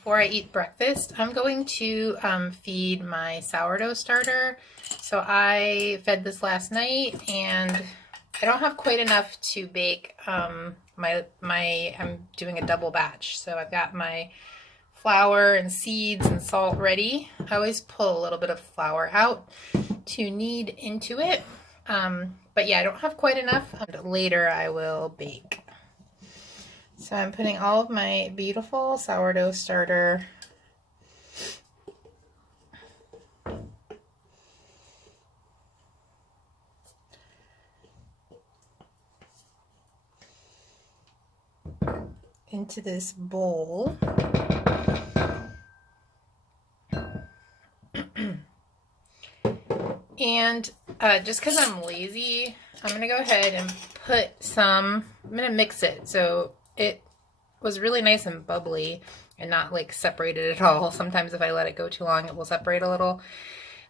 before I eat breakfast, I'm going to feed my sourdough starter. So I fed this last night, and I don't have quite enough to bake. I'm doing a double batch, so I've got my flour and seeds and salt ready. I always pull a little bit of flour out to knead into it, but yeah, I don't have quite enough. Later I will bake. So I'm putting all of my beautiful sourdough starter into this bowl. And just because I'm lazy, I'm going to go ahead and I'm going to mix it so it was really nice and bubbly and not like separated at all. Sometimes if I let it go too long, it will separate a little.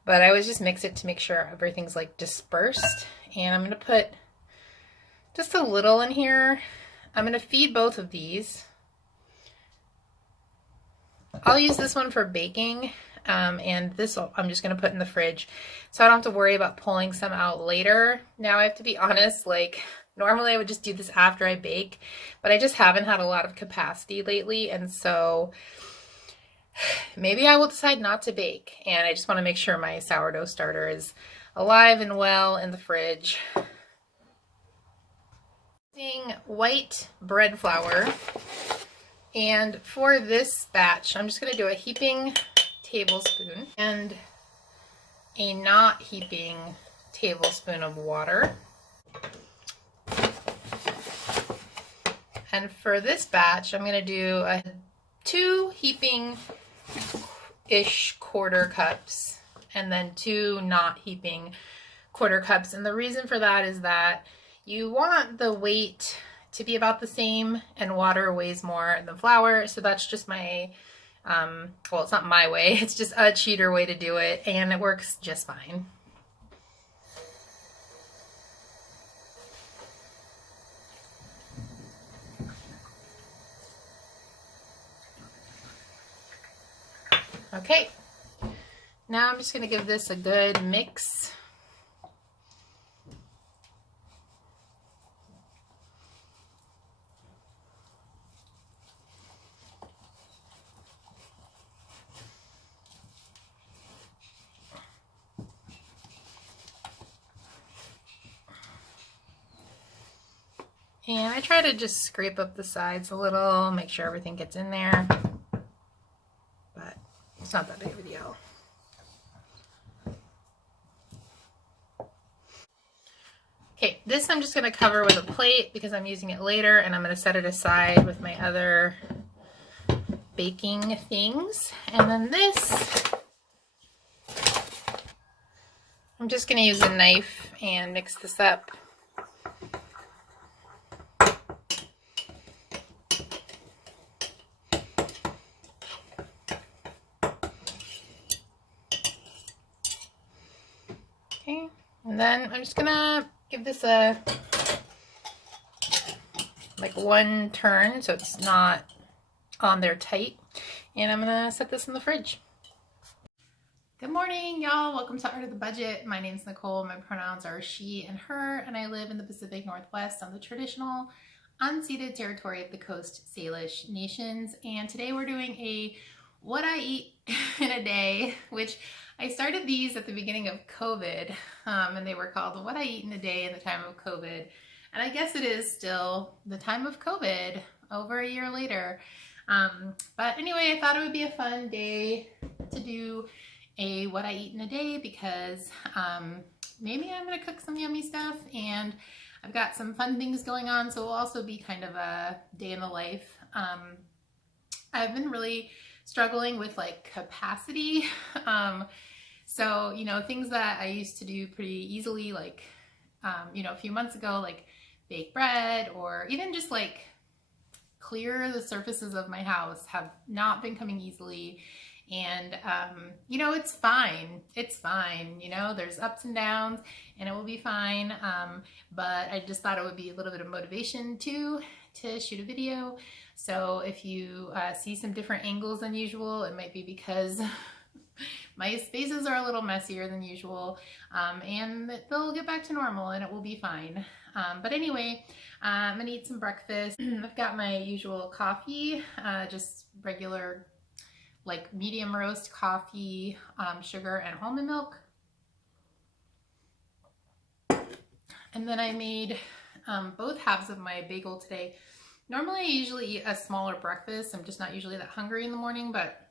But I always just mix it to make sure everything's like dispersed. And I'm going to put just a little in here. I'm going to feed both of these. I'll use this one for baking, and this I'm just going to put in the fridge so I don't have to worry about pulling some out later. Now I have to be honest, like normally I would just do this after I bake, but I just haven't had a lot of capacity lately, and so maybe I will decide not to bake, and I just want to make sure my sourdough starter is alive and well in the fridge. Using white bread flour, and for this batch I'm just going to do a heaping tablespoon and a not heaping tablespoon of water. And for this batch I'm going to do 2 heaping-ish quarter cups and then 2 not heaping quarter cups. And the reason for that is that you want the weight to be about the same, and water weighs more than flour. So that's just my, well, it's not my way, it's just a cheater way to do it, and it works just fine. Okay, now I'm just going to give this a good mix. And I try to just scrape up the sides a little, make sure everything gets in there, but it's not that big of a deal. Okay, this I'm just going to cover with a plate because I'm using it later, and I'm going to set it aside with my other baking things. And then this, I'm just going to use a knife and mix this up. Okay, and then I'm just gonna give this a like 1 turn so it's not on there tight, and I'm gonna set this in the fridge. Good morning, y'all. Welcome to Art of the Budget. My name's Nicole. My pronouns are she and her, and I live in the Pacific Northwest on the traditional unceded territory of the Coast Salish Nations. And today we're doing a what I eat in a day, which I started these at the beginning of COVID, and they were called What I Eat in a Day in the Time of COVID. And I guess it is still the time of COVID, over a year later. But anyway, I thought it would be a fun day to do a What I Eat in a Day because maybe I'm going to cook some yummy stuff, and I've got some fun things going on, so it'll also be kind of a day in the life. I've been really struggling with like capacity. So, you know, things that I used to do pretty easily, like, you know, a few months ago, like bake bread or even just like clear the surfaces of my house have not been coming easily. And, you know, it's fine. It's fine. You know, there's ups and downs and it will be fine. But I just thought it would be a little bit of motivation too, to shoot a video. So if you see some different angles than usual, it might be because my spaces are a little messier than usual, and they'll get back to normal and it will be fine. But anyway, I'm gonna eat some breakfast. I've got my usual coffee, just regular like medium roast coffee, sugar and almond milk. And then I made both halves of my bagel today. Normally I usually eat a smaller breakfast. I'm just not usually that hungry in the morning, but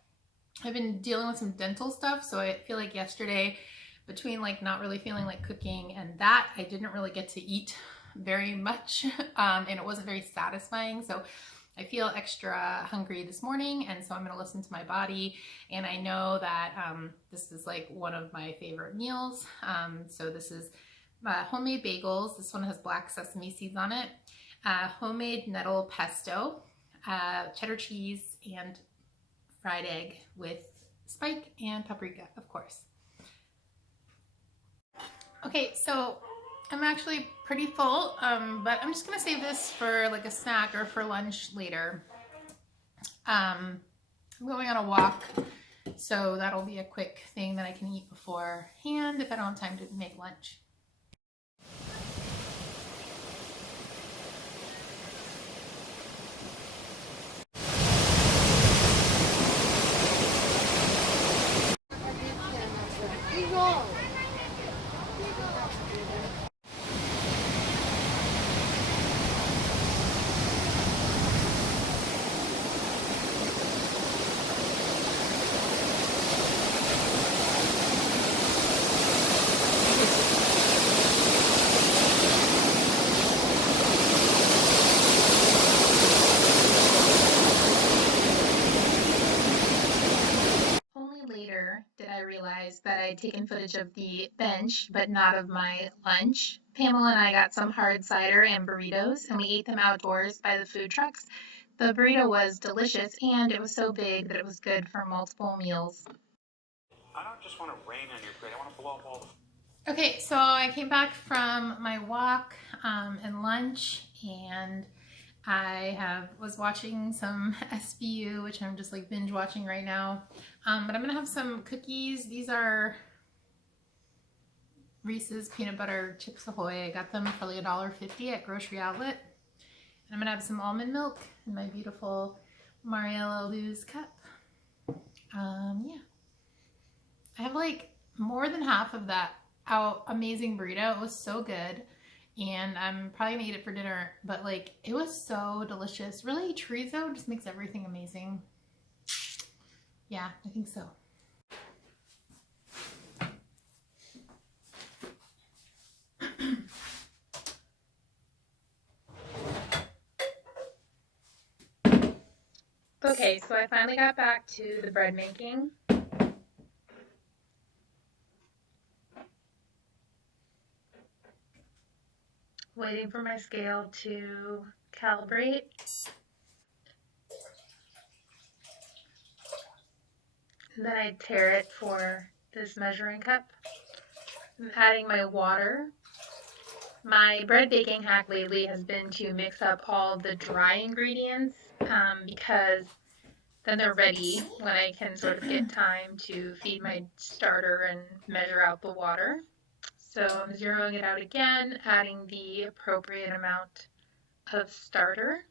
I've been dealing with some dental stuff, so I feel like yesterday, between like not really feeling like cooking and that, I didn't really get to eat very much, and it wasn't very satisfying. So I feel extra hungry this morning, and so I'm going to listen to my body. And I know that this is like one of my favorite meals. So this is homemade bagels. This one has black sesame seeds on it. Homemade nettle pesto, cheddar cheese, and fried egg with spike and paprika, of course. Okay, so I'm actually pretty full, but I'm just gonna save this for like a snack or for lunch later. I'm going on a walk, so that'll be a quick thing that I can eat beforehand if I don't have time to make lunch. Only later did I realize that I'd taken footage of the bench, but not of my lunch. Pamela and I got some hard cider and burritos, and we ate them outdoors by the food trucks. The burrito was delicious, and it was so big that it was good for multiple meals. I don't just want to rain on your parade. I want to blow up all the... Okay, so I came back from my walk and lunch, and I was watching some SVU, which I'm just like binge watching right now. But I'm gonna have some cookies. These are Reese's peanut butter chips Ahoy. I got them for like $1.50 at Grocery Outlet. And I'm gonna have some almond milk in my beautiful Mariella Luz cup. Yeah. I have like more than half of that amazing burrito. It was so good. And I'm probably gonna eat it for dinner, but like it was so delicious. Really, chorizo just makes everything amazing. Yeah, I think so. Okay, so I finally got back to the bread making. Waiting for my scale to calibrate. And then I tare it for this measuring cup. I'm adding my water. My bread baking hack lately has been to mix up all the dry ingredients because then they're ready when I can sort of get time to feed my starter and measure out the water. So I'm zeroing it out again, adding the appropriate amount of starter.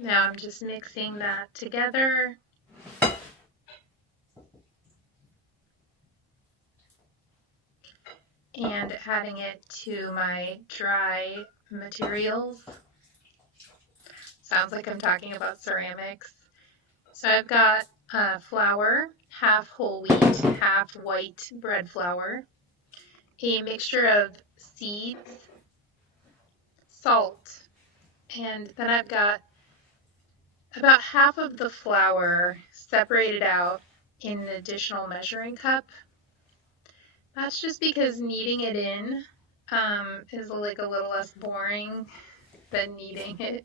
Now I'm just mixing that together. And adding it to my dry materials. Sounds like I'm talking about ceramics. So I've got flour, half whole wheat, half white bread flour, a mixture of seeds, salt, and then I've got about half of the flour separated out in an additional measuring cup. That's just because kneading it in is like a little less boring than kneading it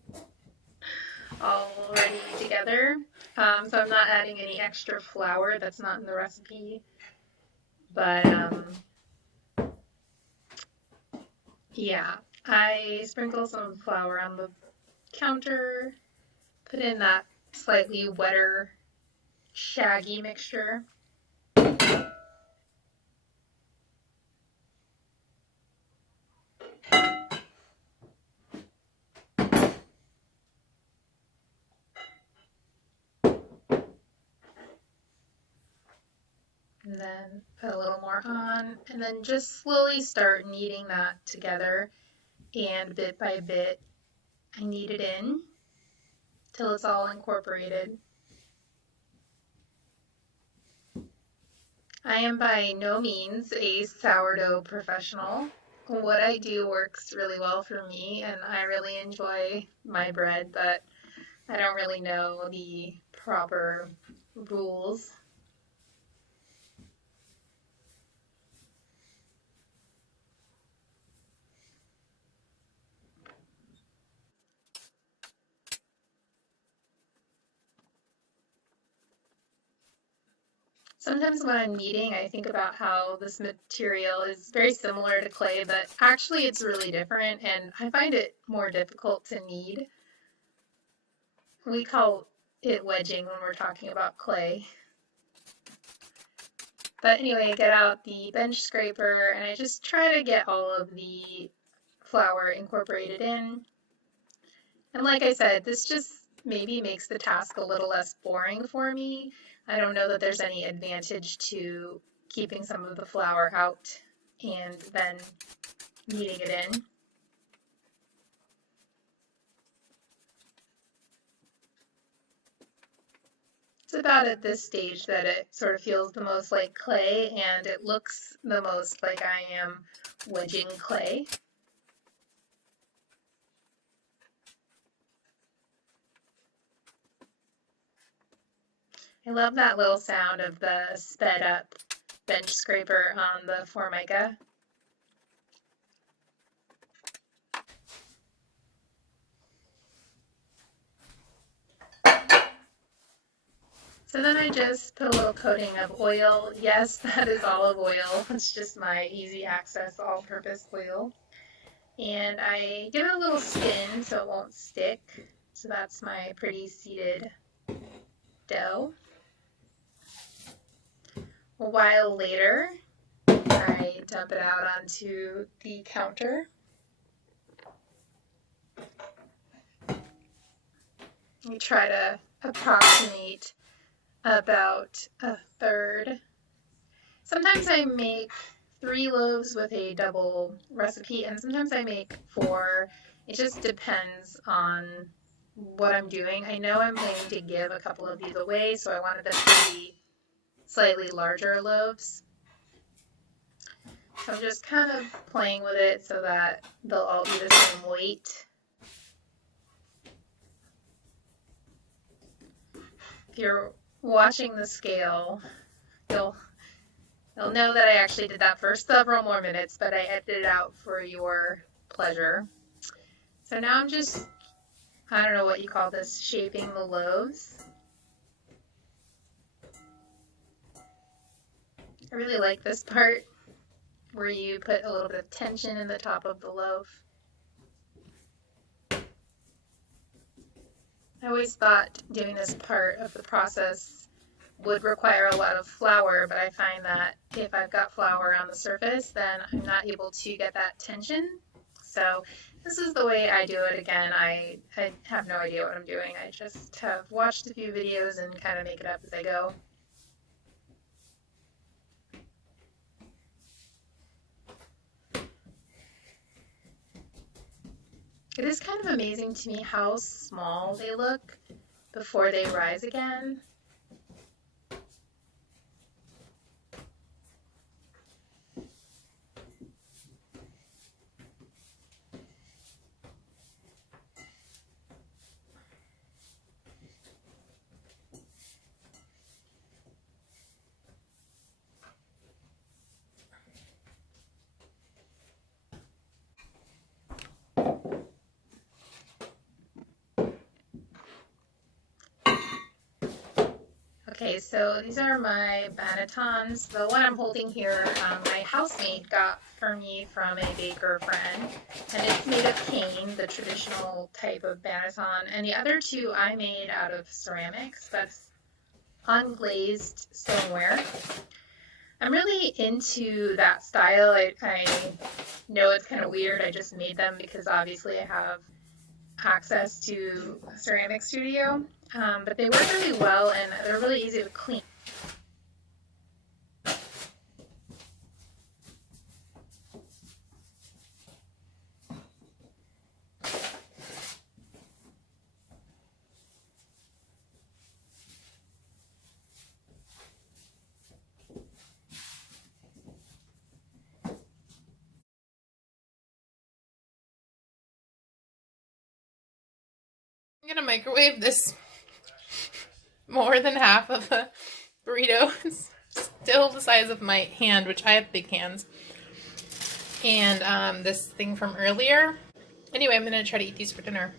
already together. So I'm not adding any extra flour. That's not in the recipe. But yeah, I sprinkle some flour on the counter, put in that slightly wetter, shaggy mixture. And then put a little more on, and then just slowly start kneading that together. And bit by bit, I knead it in till it's all incorporated. I am by no means a sourdough professional. What I do works really well for me, and I really enjoy my bread, but I don't really know the proper rules. Sometimes when I'm kneading, I think about how this material is very similar to clay, but actually it's really different, and I find it more difficult to knead. We call it wedging when we're talking about clay. But anyway, I get out the bench scraper and I just try to get all of the flour incorporated in. And like I said, this just maybe makes the task a little less boring for me. I don't know that there's any advantage to keeping some of the flour out and then kneading it in. It's about at this stage that it sort of feels the most like clay and it looks the most like I am wedging clay. I love that little sound of the sped up bench scraper on the Formica. So then I just put a little coating of oil. Yes, that is olive oil. It's just my easy access all-purpose oil. And I give it a little spin so it won't stick. So that's my pretty seeded dough. A while later, I dump it out onto the counter. We try to approximate about a third. Sometimes I make 3 loaves with a double recipe, and sometimes I make 4. It just depends on what I'm doing. I know I'm planning to give a couple of these away, so I wanted them to be slightly larger loaves. So I'm just kind of playing with it so that they'll all be the same weight. If you're watching the scale, you'll know that I actually did that for several more minutes, but I edited it out for your pleasure. So now I'm just, I don't know what you call this, shaping the loaves. I really like this part where you put a little bit of tension in the top of the loaf. I always thought doing this part of the process would require a lot of flour, but I find that if I've got flour on the surface, then I'm not able to get that tension. So this is the way I do it. Again, I have no idea what I'm doing. I just have watched a few videos and kind of make it up as I go. It is kind of amazing to me how small they look before they rise again. Okay, so these are my bannetons. The one I'm holding here, my housemate got for me from a baker friend, and it's made of cane, the traditional type of banneton. And the other two I made out of ceramics, that's unglazed stoneware. I'm really into that style. I know it's kind of weird. I just made them because obviously I have access to a ceramic studio, but they work really well and they're really easy to clean. I'm gonna microwave this more than half of a burrito. It's still the size of my hand, which I have big hands. And this thing from earlier. Anyway, I'm gonna try to eat these for dinner.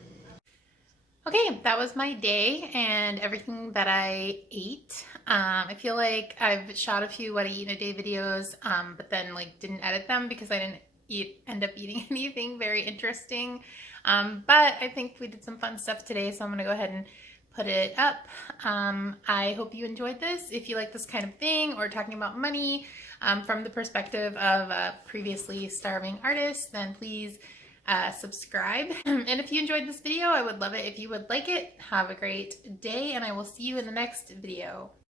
Okay, that was my day and everything that I ate. I feel like I've shot a few what I eat in a day videos, but then like didn't edit them because I didn't end up eating anything very interesting. But I think we did some fun stuff today, so I'm gonna go ahead and put it up. I hope you enjoyed this. If you like this kind of thing or talking about money from the perspective of a previously starving artist, then please subscribe. And if you enjoyed this video, I would love it if you would like it. Have a great day, and I will see you in the next video.